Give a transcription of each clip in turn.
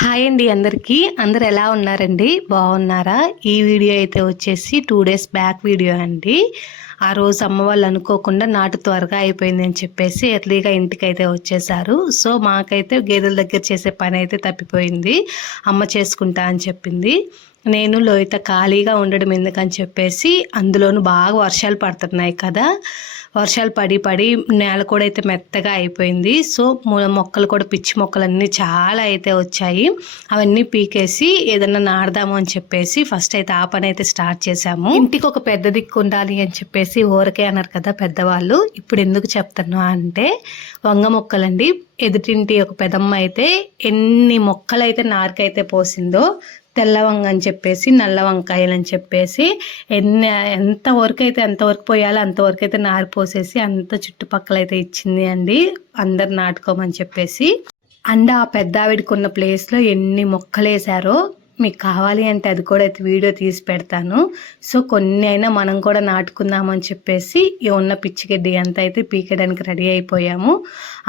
Hi అండి అందరికీ. అందరు ఎలా ఉన్నారండి? బాగున్నారా? ఈ వీడియో అయితే వచ్చేసి 2 డేస్ బ్యాక్ వీడియో అండి. ఆ రోజు అమ్మ వాళ్ళు అనుకోకుండా నాటు త్వరగా అయిపోయింది అని చెప్పేసి ఎర్లీగా ఇంటికైతే వచ్చేసారు. సో మాకైతే గేదెల దగ్గర చేసే పని అయితే తప్పిపోయింది. అమ్మ చేసుకుంటా అని చెప్పింది. నేను లోహిత ఖాళీగా ఉండడం ఎందుకని చెప్పేసి, అందులోనూ బాగా వర్షాలు పడుతున్నాయి కదా, వర్షాలు పడి పడి నేల కూడా అయితే మెత్తగా అయిపోయింది. సో మొక్కలు కూడా పిచ్చి మొక్కలన్నీ చాలా అయితే వచ్చాయి. అవన్నీ పీకేసి ఏదన్నా నాడదాము అని చెప్పేసి ఫస్ట్ అయితే ఆ పని అయితే స్టార్ట్ చేశాము. ఇంటికి ఒక పెద్ద దిక్కు ఉండాలి అని చెప్పేసి ఊరకే అన్నారు కదా పెద్దవాళ్ళు. ఇప్పుడు ఎందుకు చెప్తాను అంటే, వంగ మొక్కలండి. ఎదుటింటి ఒక పెదమ్మ అయితే ఎన్ని మొక్కలైతే నారుకైతే పోసిందో, తెల్ల వంగ అని చెప్పేసి, నల్ల వంకాయలు అని చెప్పేసి, ఎంతవరకు అయితే ఎంతవరకు పోయాలో అంతవరకు అయితే నారు పోసేసి అంత చుట్టుపక్కల అయితే ఇచ్చింది అండి, అందరు నాటుకోమని చెప్పేసి. అండ్ ఆ పెద్ద ఆవిడకి ఉన్న ప్లేస్లో ఎన్ని మొక్కలు వేసారో మీకు కావాలి అంటే అది కూడా అయితే వీడియో తీసి పెడతాను. సో కొన్ని అయినా మనం కూడా నాటుకుందామని చెప్పేసి ఈ ఉన్న పిచ్చిగడ్డి అంతా అయితే పీకడానికి రెడీ అయిపోయాము.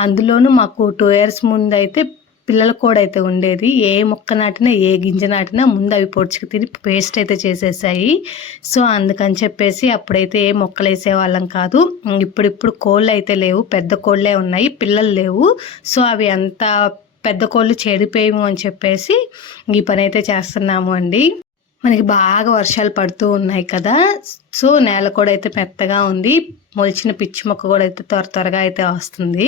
అందులోనూ మాకు 2 years ముందు అయితే పిల్లల కూడా అయితే ఉండేది. ఏ మొక్క నాటినా ఏ గింజ నాటినా ముందు అవి పొడుచుకు తిని పేస్ట్ అయితే చేసేసాయి. సో అందుకని చెప్పేసి అప్పుడైతే ఏ మొక్కలు వేసేవాళ్ళం కాదు. ఇప్పుడు కోళ్ళు అయితే లేవు, పెద్ద కోళ్ళే ఉన్నాయి, పిల్లలు లేవు. సో అవి అంత పెద్ద కోళ్ళు చెడిపోయాము అని చెప్పేసి ఈ పని అయితే చేస్తున్నాము అండి. మనకి బాగా వర్షాలు పడుతూ ఉన్నాయి కదా, సో నేల కూడా అయితే మెత్తగా ఉంది. మొలిచిన పిచ్చి మొక్క కూడా అయితే త్వరగా అయితే వస్తుంది.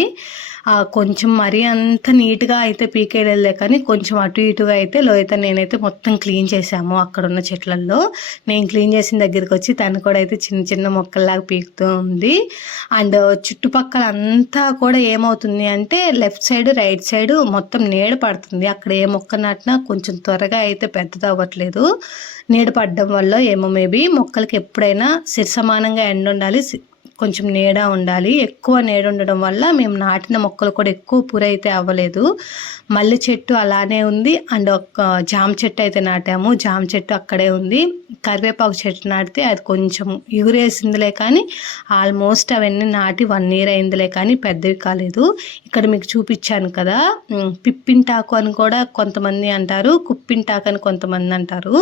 కొంచెం మరీ అంత నీట్గా అయితే పీకేయలే కానీ కొంచెం అటు ఇటుగా అయితే లోహిత నేనైతే మొత్తం క్లీన్ చేసాము. అక్కడ ఉన్న చెట్లల్లో నేను క్లీన్ చేసిన దగ్గరికి వచ్చి తను కూడా అయితే చిన్న చిన్న మొక్కల్లాగా పీకుతూ ఉంది. అండ్ చుట్టుపక్కల అంతా కూడా ఏమవుతుంది అంటే లెఫ్ట్ సైడ్ రైట్ సైడ్ మొత్తం నీడ పడుతుంది. అక్కడ ఏ మొక్క నాటినా కొంచెం త్వరగా అయితే పెద్దది అవ్వట్లేదు. నీడ పడడం వల్ల ఏమో మేబీ మొక్కలకి ఎప్పుడైనా సమానంగా ఎండ ఉండాలి, కొంచెం నీడ ఉండాలి. ఎక్కువ నీడ ఉండడం వల్ల మేము నాటిన మొక్కలు కూడా ఎక్కువ పూర అయితే అవ్వలేదు. మల్లె చెట్టు అలానే ఉంది. అండ్ ఒక జామ చెట్టు అయితే నాటాము, జామ చెట్టు అక్కడే ఉంది. కరివేపాకు చెట్టు నాటితే అది కొంచెం ఎగురేసిందిలే కానీ ఆల్మోస్ట్ అవన్నీ నాటి 1 year అయిందిలే కానీ పెద్దవి కాలేదు. ఇక్కడ మీకు చూపించాను కదా, పిప్పింటాకు అని కూడా కొంతమంది అంటారు, కుప్పింటాకు అని కొంతమంది అంటారు.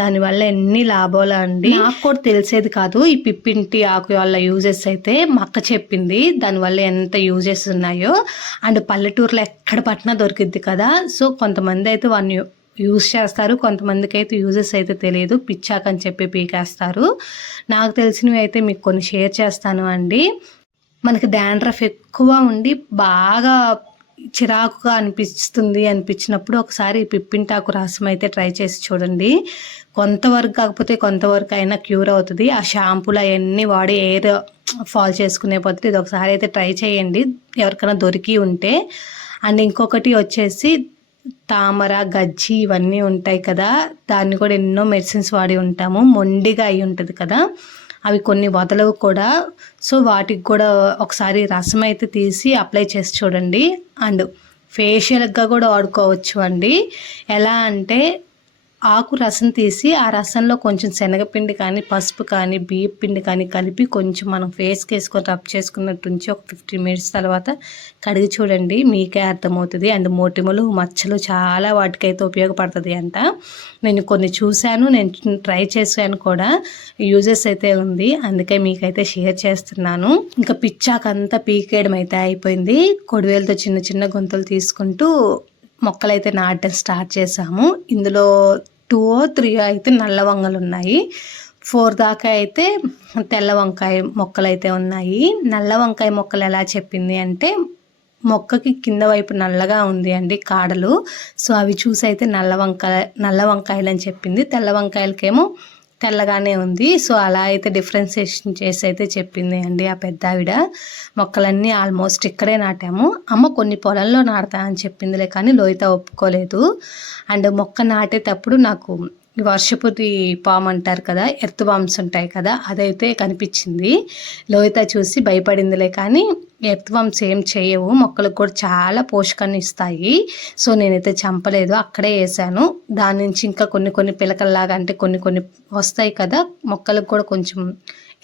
దానివల్ల ఎన్ని లాభాలు అండి. నాకు కూడా తెలిసేది కాదు ఈ పిప్పింటి ఆకు వల్ల యూజెస్ అయితే. మా అక్క చెప్పింది దానివల్ల ఎంత యూజెస్ ఉన్నాయో. అండ్ పల్లెటూరులో ఎక్కడ పట్టినా దొరికిద్ది కదా, సో కొంతమంది అయితే యూజ్ చేస్తారు, కొంతమందికి అయితే యూజెస్ అయితే తెలియదు, పిచ్చాకని చెప్పి పీకేస్తారు. నాకు తెలిసినవి అయితే మీకు కొన్ని షేర్ చేస్తాను అండి. మనకి డాండ్రఫ్ ఎక్కువ ఉండి బాగా చిరాకుగా అనిపించినప్పుడు ఒకసారి పిప్పింటాకు రసం అయితే ట్రై చేసి చూడండి. కొంతవరకు కాకపోతే కొంతవరకు అయినా క్యూర్ అవుతుంది. ఆ షాంపూలు అవన్నీ వాడి ఎయిర్ ఫాల్ చేసుకునే పద్ధతి ఇది ఒకసారి అయితే ట్రై చేయండి ఎవరికైనా దొరికి ఉంటే. అండ్ ఇంకొకటి వచ్చేసి తామర, గజ్జి ఇవన్నీ ఉంటాయి కదా, దాన్ని కూడా ఎన్నో మెడిసిన్స్ వాడి ఉంటాము, మొండిగా అయి ఉంటుంది కదా, అవి కొన్ని వదలవు కూడా. సో వాటికి కూడా ఒకసారి రసం అయితే తీసి అప్లై చేసి చూడండి. అండ్ ఫేషియల్గా కూడా వాడుకోవచ్చు అండి. ఎలా అంటే ఆకు రసం తీసి ఆ రసంలో కొంచెం శనగపిండి కానీ పసుపు కానీ బియ్యం పిండి కానీ కలిపి కొంచెం మనం ఫేస్కి వేసుకొని రబ్ చేసుకున్నట్టు ఉంచి ఒక 15 minutes తర్వాత కడిగి చూడండి, మీకే అర్థమవుతుంది. అండ్ మోటిమలు మచ్చలు చాలా వాటికైతే ఉపయోగపడుతుంది అంట. నేను కొన్ని చూశాను, నేను ట్రై చేశాను కూడా, యూజెస్ అయితే ఉంది, అందుకే మీకైతే షేర్ చేస్తున్నాను. ఇంకా పిచ్చాకంతా పీకేయడం అయితే అయిపోయింది. కొడివేలతో చిన్న చిన్న గుంతలు తీసుకుంటూ మొక్కలైతే నాటడం స్టార్ట్ చేసాము. ఇందులో 2 or 3 అయితే నల్ల వంగలు ఉన్నాయి, 4 దాకా అయితే తెల్ల వంకాయ మొక్కలు అయితే ఉన్నాయి. నల్ల వంకాయ మొక్కలు ఎలా చెప్పింది అంటే, మొక్కకి కింద వైపు నల్లగా ఉంది అండి కాడలు, సో అవి చూసి అయితే నల్ల వంకాయలు అని చెప్పింది. తెల్ల వంకాయలకేమో తెల్లగానే ఉంది. సో అలా అయితే డిఫరెన్సియేషన్ చేసి అయితే చెప్పింది అండి ఆ పెద్ద ఆవిడ. మొక్కలన్నీ ఆల్మోస్ట్ ఇక్కడే నాటాము. అమ్మ కొన్ని పొలంలో నాటుతా అని చెప్పిందిలే కానీ లోహిత ఒప్పుకోలేదు. అండ్ మొక్క నాటేటప్పుడు నాకు వర్షపుది పాము అంటారు కదా, ఎర్త్ బాంబ్స్ ఉంటాయి కదా, అదైతే కనిపించింది. లోహిత చూసి భయపడిందిలే కానీ ఎర్త్ బాంబ్స్ ఏం చేయవు, మొక్కలకు కూడా చాలా పోషకాన్ని ఇస్తాయి. సో నేనైతే చంపలేదు, అక్కడే వేసాను. దాని నుంచి ఇంకా కొన్ని పిలకల్లాగా అంటే కొన్ని వస్తాయి కదా, మొక్కలకు కూడా కొంచెం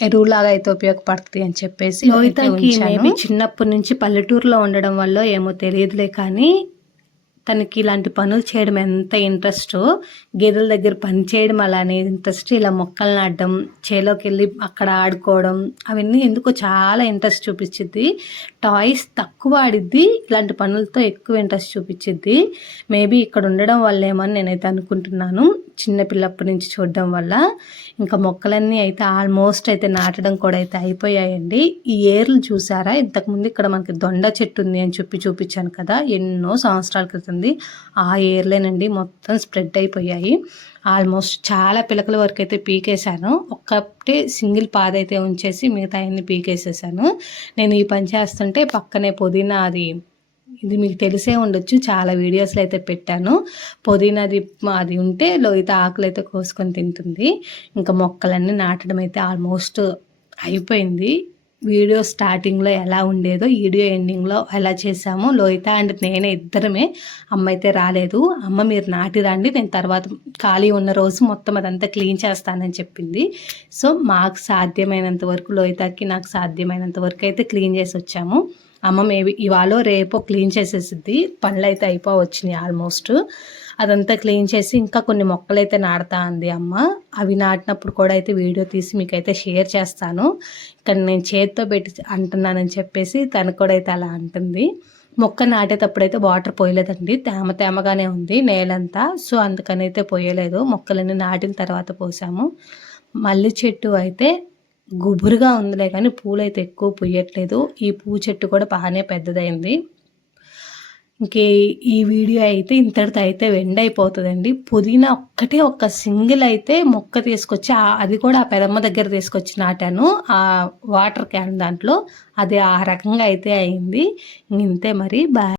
ఎరువులాగా అయితే ఉపయోగపడుతుంది అని చెప్పేసి. లోహితకి మేబీ చిన్నప్పటి నుంచి పల్లెటూరులో ఉండడం వల్ల ఏమో తెలియదులే కానీ తనకి ఇలాంటి పనులు చేయడం ఎంత ఇంట్రెస్టో, గేదెల దగ్గర పని చేయడం అలానే ఇంట్రెస్ట్, ఇలా మొక్కలు నాటడం, చేలోకి వెళ్ళి అక్కడ ఆడుకోవడం అవన్నీ ఎందుకో చాలా ఇంట్రెస్ట్ చూపించిద్ది. టాయ్స్ తక్కువ ఆడిద్ది, ఇలాంటి పనులతో ఎక్కువ ఇంట్రెస్ట్ చూపించిద్ది. మేబీ ఇక్కడ ఉండడం వల్లేమో అని నేనైతే అనుకుంటున్నాను, చిన్నపిల్లప్పటి నుంచి చూడడం వల్ల. ఇంకా మొక్కలన్నీ అయితే ఆల్మోస్ట్ అయితే నాటడం కూడా అయితే అయిపోయాయండి. ఈ ఏర్లు చూసారా, ఇంతకుముందు ఇక్కడ మనకి దొండ చెట్టు ఉంది అని చూపించాను కదా, ఎన్నో సంవత్సరాల క్రితంది. ఆ ఏర్లేనండి మొత్తం స్ప్రెడ్ అయిపోయాయి. ఆల్మోస్ట్ చాలా పిలకల వరకు అయితే పీకేశాను. ఒక్కటే సింగిల్ పాదైతే ఉంచేసి మిగతా అన్ని పీకేసేసాను. నేను ఈ పని చేస్తుంటే పక్కనే పుదీనా, ఇది మీకు తెలిసే ఉండొచ్చు, చాలా వీడియోస్లో అయితే పెట్టాను. పుదీనాది అది ఉంటే లోయిత ఆకులు అయితే కోసుకొని తింటుంది. ఇంకా మొక్కలన్నీ నాటడం అయితే ఆల్మోస్ట్ అయిపోయింది. వీడియో స్టార్టింగ్లో ఎలా ఉండేదో వీడియో ఎండింగ్లో ఎలా చేసామో లోయిత అండ్ నేనే ఇద్దరమే. అమ్మ అయితే రాలేదు. అమ్మ మీరు నాటి రండి, నేను తర్వాత ఖాళీ ఉన్న రోజు మొత్తం అదంతా క్లీన్ చేస్తానని చెప్పింది. సో మాకు సాధ్యమైనంత వరకు, లోయితకి నాకు సాధ్యమైనంత వరకు అయితే క్లీన్ చేసి వచ్చాము. అమ్మ మేబీ ఇవాళ రేపో క్లీన్ చేసేసిద్ది. పనులు అయితే వచ్చినాయి ఆల్మోస్ట్. అదంతా క్లీన్ చేసి ఇంకా కొన్ని మొక్కలు అయితే నాటుతా అంది అమ్మ. అవి నాటినప్పుడు కూడా అయితే వీడియో తీసి మీకైతే షేర్ చేస్తాను. ఇక్కడ నేను చేతితో పెట్టి అంటున్నానని చెప్పేసి తను కూడా అయితే అలా అంటుంది. మొక్క నాటేటప్పుడు అయితే వాటర్ పోయలేదండి, తేమగానే ఉంది నేలంతా. సో అందుకని అయితే పోయలేదు, మొక్కలన్నీ నాటిన తర్వాత పోసాము. మల్లి చెట్టు అయితే గుబురుగా ఉందిలే కానీ పూలైతే ఎక్కువ పూయట్లేదు. ఈ పువ్వు చెట్టు కూడా బాగానే పెద్దదైంది. ఇంకే ఈ వీడియో అయితే ఇంతటితో అయితే ఎండ్ అయిపోతుందండి. పుదీనా ఒక్కటే ఒక్క సింగిల్ అయితే మొక్క తీసుకొచ్చి, అది కూడా ఆ పెదమ్మ దగ్గర తీసుకొచ్చి నాటాను, ఆ వాటర్ క్యాన్ దాంట్లో. అది ఆ రకంగా అయితే అయింది. ఇంతే మరి. బాయ్.